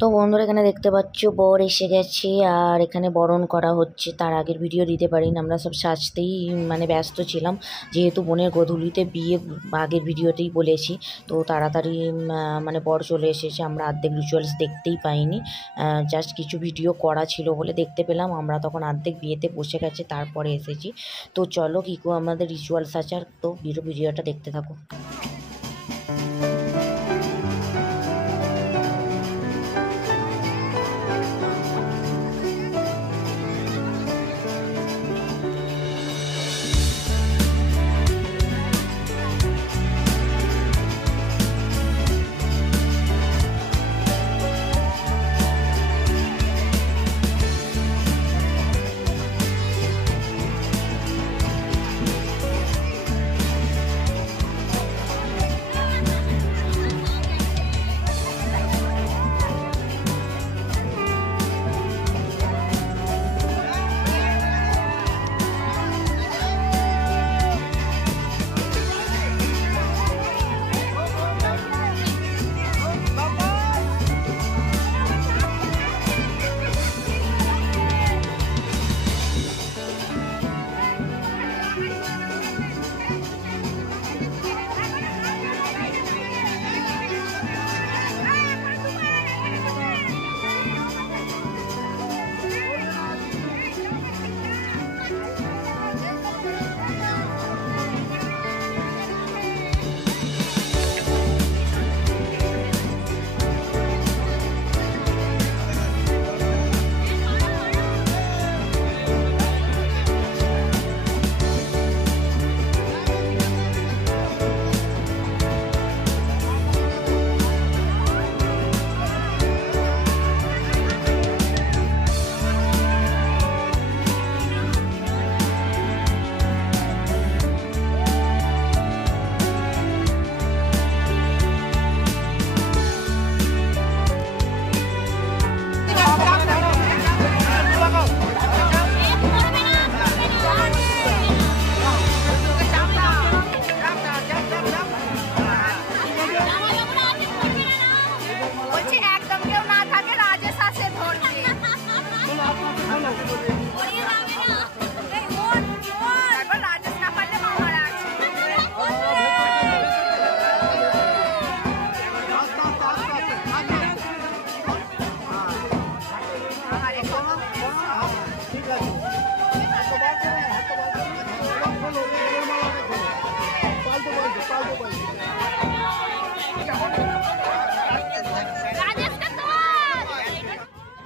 তো বন্ধুরা এখানে দেখতে পাচ্ছ বর এসে গেছে আর এখানে বরণ করা হচ্ছে। তার আগের ভিডিও দিতে পারিনি, আমরা সব সাজতেই ব্যস্ত ছিলাম, যেহেতু বোনের গোধূলিতে বিয়ে। আগের ভিডিওতেই বলেছি। তো তাড়াতাড়ি বর চলে এসেছে, আমরা অর্ধেক রিচুয়ালস দেখতেই পাইনি। জাস্ট কিছু ভিডিও করা ছিল বলে দেখতে পেলাম। আমরা তখন অর্ধেক বিয়েতে বসে গেছে, তারপরে এসেছি। তো চলো কি আমাদের রিচুয়ালস আছে, আর তো ভিডিওটা দেখতে থাকো।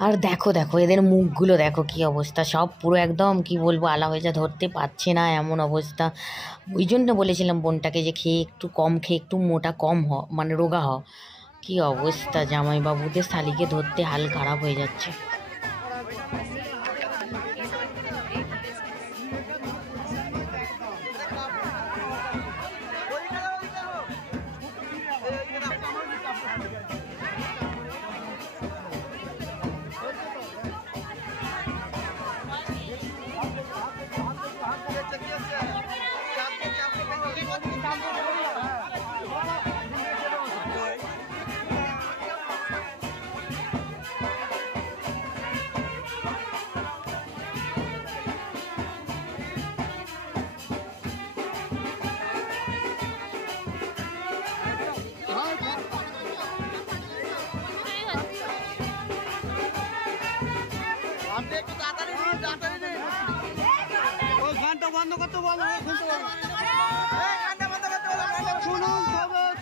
আর দেখো দেখো এদের মুখগুলো দেখো কি অবস্থা, সব পুরো একদম কি বলবো আলা হয়ে যা, ধরতে পারছে না এমন অবস্থা। ওই জন্য বলেছিলাম বোনটাকে যে খেয়ে একটু কম, খেয়ে একটু মোটা কম রোগা হ। কি অবস্থা, জামাইবাবুদের শালিকে ধরতে হাল খারাপ হয়ে যাচ্ছে।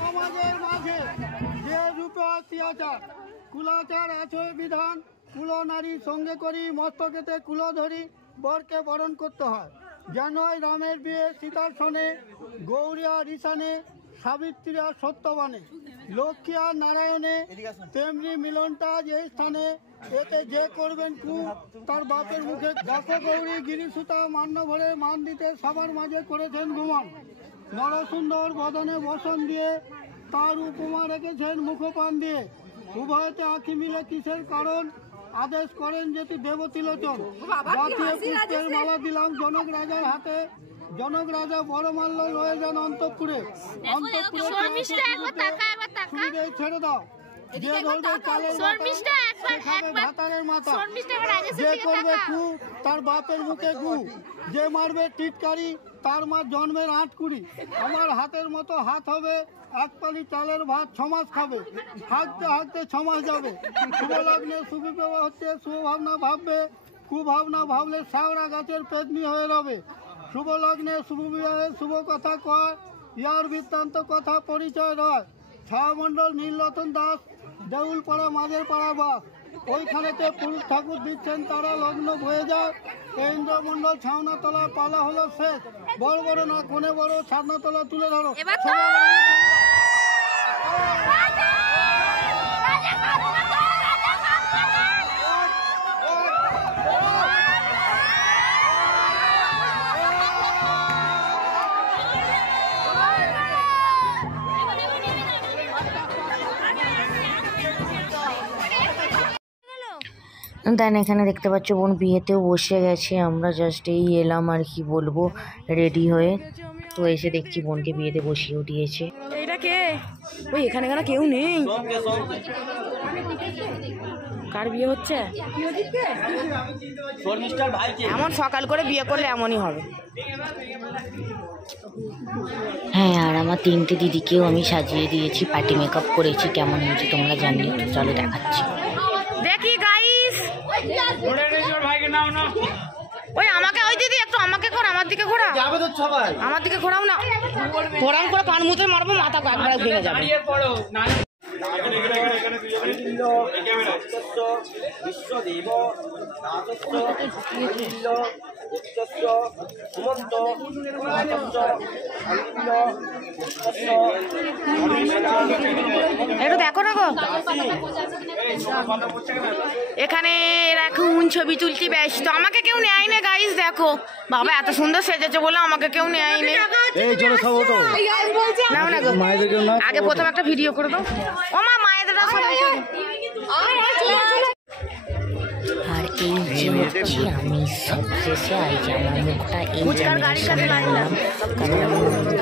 সমাজের মাঝে যে রূপে অত্যাচার কুলাচার আছে বিধান, কুলো নারী সঙ্গে করি মস্তকেতে কুলো ধরি বরকে বরণ করতে হয়। যেনই রামের বিয়ে সীতার সনে, গৌরিয়া ঋষানে, সাবিত্রী আর সত্যবানে, লক্ষ্মী আর নারায়ণে, তেমনি মিলনটা যে স্থানে। এতে যে করবেন কু তার বাপের মুখে। দেখো গৌরী গিরিসুতা মান্য ভরে মান দিতে সবার মাঝে করেছেন গুমান। নরসুন্দর বদনে বসন দিয়ে তার উপমা রেখেছেন মুখপান দিয়ে। উভয়তে আঁখি মিলে কিসের কারণ, আদেশ করেন যেটি দেবতিলোচন। জাতীয় পুষ্পের মালা দিলাম জনক রাজার হাতে, জনক রাজা বড় মাল্য রয়ে যান অন্তঃপুরে। অন্তঃপুরে ছেড়ে দাও। যে ধরবে চালের ভাতারের মাথা, যে করবে কু তার বাপের মুখে গু, যে মারবে টিটকারি তার মা জন্মের 8 কুড়ি। আমার হাতের মতো হাত হবে, এক পালি চালের ভাত 6 মাস খাবে, হাঁকতে হাঁকতে 6 মাস যাবে। শুভ লগ্নে সুবিবাহ হচ্ছে, শুভ ভাবনা ভাববে, কুভাবনা ভাবলে শ্যাওড়া গাছের পেতনি হয়ে রবে। শুভ লগ্নে শুভ বিবাহে শুভ কথা কয়, ইয়ার বৃত্তান্ত কথা পরিচয় রয়। ছায়ামণ্ডল নীলরতন দাস, দেউলপাড়া মাঝের পাড়া বাস। ওইখানেতে পুরুষ ঠাকুর দিচ্ছেন, তারা লগ্ন হয়ে যায়। ইন্দ্রমণ্ডল ছাউনাতলা পালা হলো শেষ। বড় বড় না কোনে বড়, ছাদনাতলা তুলে ধরো। দেন এখানে দেখতে পাচ্ছ বোন বিয়েতেও বসে গেছে। আমরা জাস্ট এই এলাম আর কি বলবো রেডি হয়ে, তো এসে দেখছি বোনকে বিয়েতে বসিয়েও দিয়েছে। এইটা কে? ওই এখানে কেউ নেই। কার বিয়ে হচ্ছে? এমন সকাল করে বিয়ে করলে এমনই হবে। হ্যাঁ, আর আমার 3টে দিদিকেও আমি সাজিয়ে দিয়েছি, পার্টি মেকআপ করেছি। কেমন হয়েছে তোমরা জানিও, তো চলো দেখাচ্ছি। দেখি গাইস, ওই আমাকে, ওই দিদি একটু আমাকে কর, আমার দিকে ঘোরা, আমার দিকে ঘোরাও না। ঘোরাম করে কান মুতে মারবো, মাথা একবার ভেঙে যাবে। একটু দেখো না গো, এখানে এখন ছবি তুলতে ব্যস্ত। আমাকে কেউ নেয় না গাইস, দেখো বাবা এত সুন্দর সেজেছে বলে আমাকে কেউ নেয় না। নাও না গো, আগে প্রথম একটা ভিডিও করে দাও। ও মা, মায়েদের আর এই যে হচ্ছে আমি সবশেষে আজ আমার মুখটা এই সামনে আনলাম, কারণ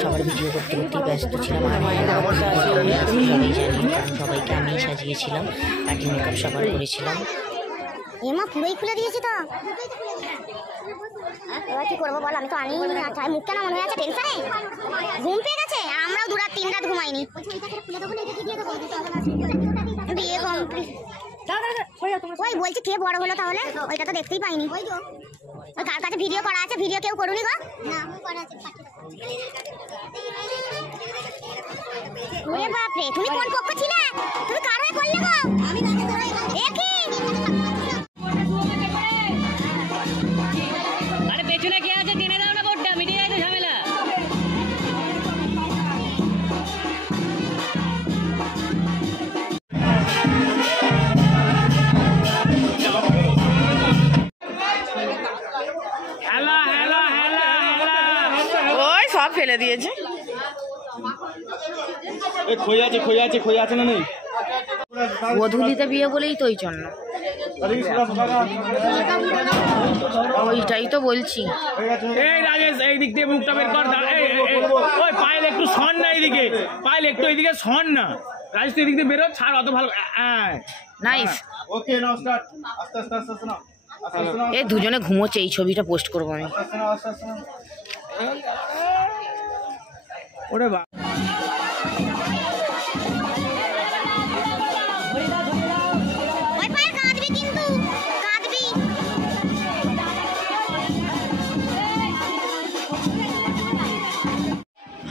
সবার ভিডিও করতে করতে ব্যস্ত ছিলাম। আর সবাই জানি, কারণ সবাইকে আমি সাজিয়েছিলাম, পার্টি মেকআপ সবার করেছিলাম। এমা পুরোই খুলে দিয়েছি তো, এবার কি করবো বল? আমি তো আনি আচ্ছা, মুখ কেন মনে হয়ে আছে টেনশনে, ঘুম পেয়ে গেছে। আমরাও 2-3 রাত ঘুমাইনি। বিয়ে কমপ্লিট। ওই বলছি কে বড় হলো তাহলে? ওইটা তো দেখতেই পাইনি। ওই কার কাছে ভিডিও করা আছে? ভিডিও কেউ করুনি গো? না, আমি করা আছে। ওরে বাপ রে, তুমি কোন পক্ষ ছিলে? তুমি কার হয়ে করলে গো? আমি তাকে ধরাই না। দেখি আরে পেছনে কে আছে? টেনে দাও না বোর্ডটা, মিটে যায় তো ঝামেলা। ওই সব ফেলে দিয়েছে। গধূলিতে বিয়ে বলেই তো ওই জন্য, ওইটাই তো বলছি। এই রাজেশ, এই দিক দিয়ে মুখটা বের কর। ওই পায়েল একটু সর না, এইদিকে পায়েল একটু এইদিকে সর না। রাজেশ এদিক দিয়ে বেরো, ছাড় অত ভালো। নাইস। ওকে, নাও স্টার্ট। আস্তে আস্তে আস্তে আস্তে নাও। এই দুজনে ঘুমোচ্ছে, এই ছবিটা পোস্ট করবো আমি। ওরে বা, ওই পায়ের কাঁদবি, কিন্তু কাঁদবি।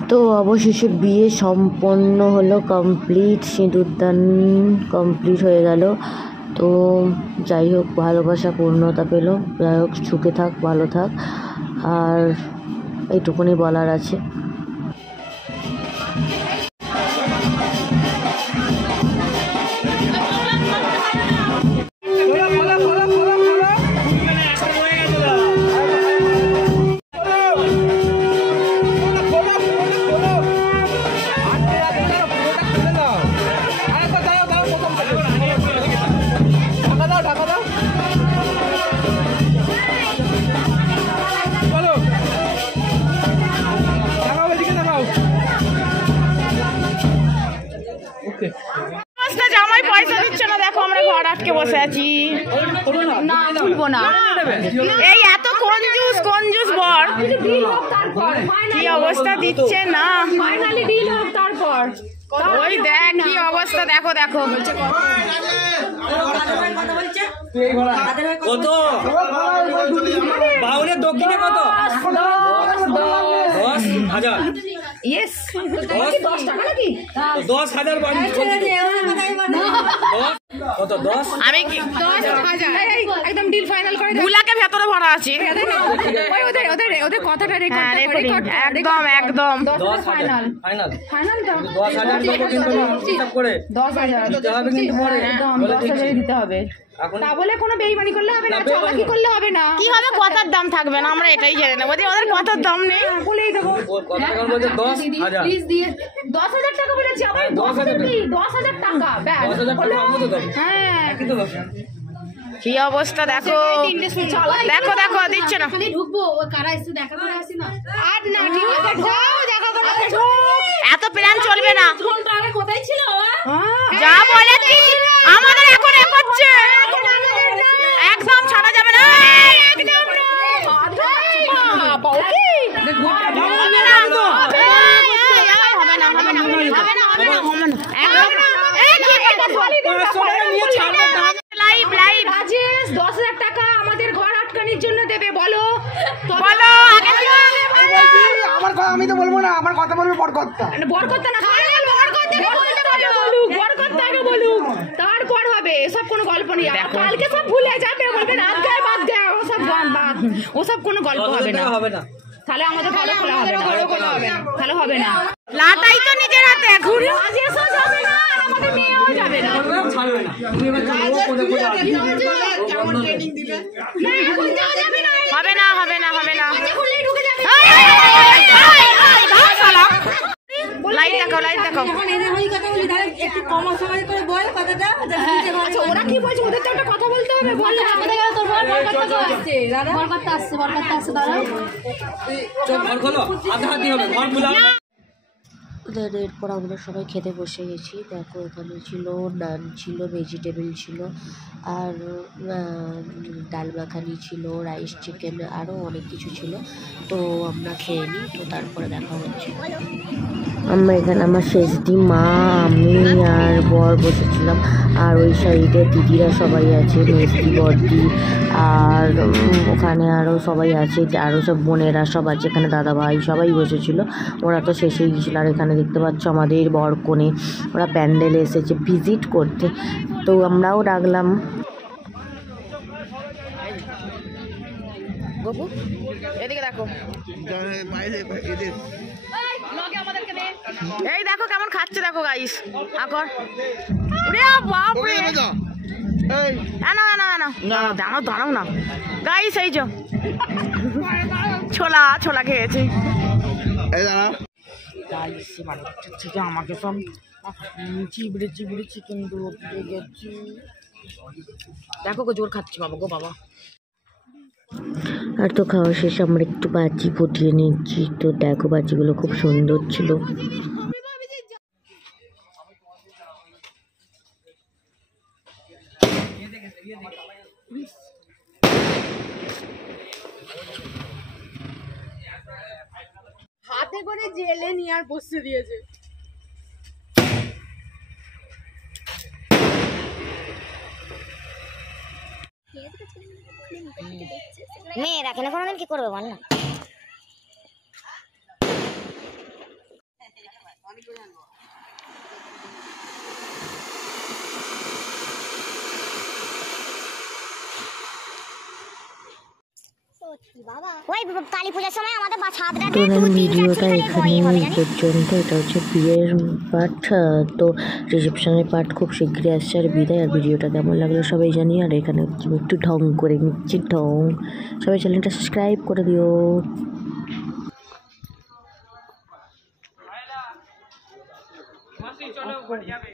তো অবশেষে বিয়ে সম্পন্ন হলো, কমপ্লিট, সিঁদুরদান কমপ্লিট হয়ে গেল। তো যাই হোক, ভালোবাসা পূর্ণতা পেল। যাই হোক, সুখে থাক, ভালো থাক, আর এইটুকুনি বলার আছে। দাঁড়াও আটকে বসে আছি, না খুলবো না। এই এত কঞ্জুস বর, কি অবস্থা দিচ্ছে না, ফাইনালি ডিল হোক তারপর। ওই দেখ কি অবস্থা, দেখো কত বাউলের দক্ষিণে কত? 10,000। ইয়েস 10 টাকা নাকি? 10,000 কত? 10 আমি কি 10,000 একদম ডিল ফাইনাল করে দে। বুলাকে ভেতরে ভরা আছে, ওই ওদের কথাটা রেকর্ড একদম 10,000 ফাইনাল তো 10,000 দেবো, কিন্তু হিসাব করে 10,000 দিতে হবে, কিন্তু পরে একদম 10,000 দিতে হবে। তা বলে কোনো বেইমানি করলে হবে না, চালাকি করলে হবে না। কি হবে, কথার দাম থাকবে না, আমরা এটাই জেনে নেবো যে ওদের কথার দাম নেই, বলেই দেবো। কত টাকা বলছে? 10,000। প্লিজ দিয়ে 10,000 টাকা বলেছি, আবার 10,000 দিই, 10,000 টাকা ব্যাস। 10,000 টাকা আমরা তো দেবো। হ্যাঁ একই তো ব্যাপার। কি অবস্থা দেখো, দেখো দিচ্ছে না। ঢুকবো ওই কারা এসে দেখা করে আসি না। আর না ঠিক আছে, যাও দেখা করে আসো। এত প্ল্যান চলবে না, ঘন্টা আগে কোথায় ছিল? যা বলেছি আমাদের এখন করছে, একদম ছাড়া যাবে না, একদম না। বাবা ওকে হবে না, লাইভ 10,000 টাকা আমাদের ঘর আটকানির জন্য দেবে, বলো আগে আমার কথা আমি তো বলবো না, আমার কথা বলবে বরকর্তা। বরকর্তা না, বরকর্তাকে বলুক, তারপর হবে। এসব কোনো গল্প নেই, কালকে সব ভুলে যাবে, বলবে রাত গায়ে বাদ দেয়, ওসব বাদ, ওসব কোনো গল্প হবে না। তাহলে আমাদের ঘরে খোলা হবে না, তাহলে হবে না। লাটাই তো নিজের হাতে, ঘুরে এসো যাবে না, আর আমাদের মেয়েও যাবে না। ছাড়বে না, তুমি এবার চলো কোথায় হবে না। লাইট দেখো। একটু কম সময় করে বল কথাটা। আচ্ছা ওরা কি বলছে, ওদের তো একটা কথা বলতে হবে, বল। তোর বরকর্তা আসছে দাদা। ঘর খোলো, হাতে হবে, ঘর খোলা। এরপর আমরা সবাই খেতে বসে গেছি। দেখো এখানে ছিল নান ছিল, ভেজিটেবল ছিল, আর ডাল মাখানি ছিল, রাইস চিকেন, আরও অনেক কিছু ছিল। তো আমরা খেয়ে নিই, তো তারপরে দেখা হচ্ছে। আমরা এখানে আমার শেষদি মা, আমি আর বর বসেছিলাম, আর ওই সাইডে দিদিরা সবাই আছে, মেজদি বড়দি, আর ওখানে আরও সবাই আছে, আরও সব বোনেরা সব আছে, এখানে দাদা ভাই সবাই বসেছিল। ওরা তো শেষ হয়ে গিয়েছিল। আর এখানে দেখতে পাচ্ছ আমাদের বর কনে, ওরা প্যান্ডেলে এসেছে ভিজিট করতে, তো আমরাও ডাকলাম। গপু এদিকে দেখো, এই দেখো কেমন খাচ্ছে, দেখো গাইস। এখন দাঁড়াও না গাইস, এই যে ছোলা খেয়েছি আমাকে সব চিবড়ে চিকেন দিয়ে গেছি। দেখো গো জোর খাচ্ছি বাবা গো বাবা। আর তো খাওয়া শেষে আমরা একটু বাজি ফুটিয়ে নিচ্ছি। তো দেখো বাজিগুলো খুব সুন্দর ছিল। হাতে করে জেলে নিয়ে আর বসতে দিয়েছে। মেয়েরা কেন কোনোদিন কি করবে বল না। ওই কালী পূজার সময় আমাদের ছাদটাতে ভিডিওটা এখানে পর্যন্ত। এটা হচ্ছে বিয়ের পার্ট, তো রিসেপশনের পার্ট খুব শীঘ্রই আসছে। আর বিদায়। আর ভিডিওটা কেমন লাগলো সবাই জানি। আর এখানে একটু ঢং করে নিচ্ছি, সবাই চ্যানেলটা সাবস্ক্রাইব করে দিও।